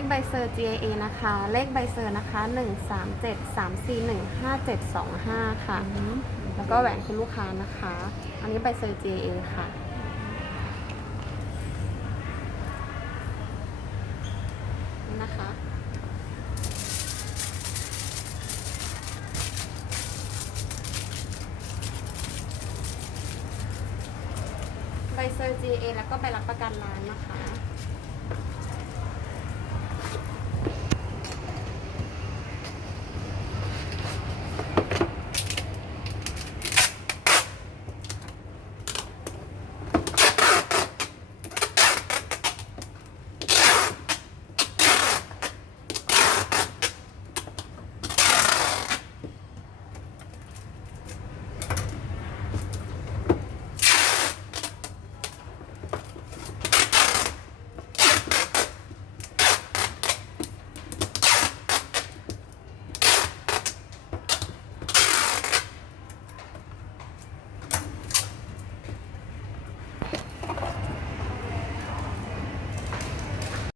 ขใบเซอร์ GIA นะคะ เลขใบเซอร์นะคะ 1 3 7 3 4 1 5 7 2 5 ค่ะ แล้วก็แหวนคุณลูกค้านะคะ อันนี้ใบเซอร์ GIA ค่ะนี่นะคะใบเซอร์ GA แล้วก็ใบรับประกันร้านนะคะ よかった。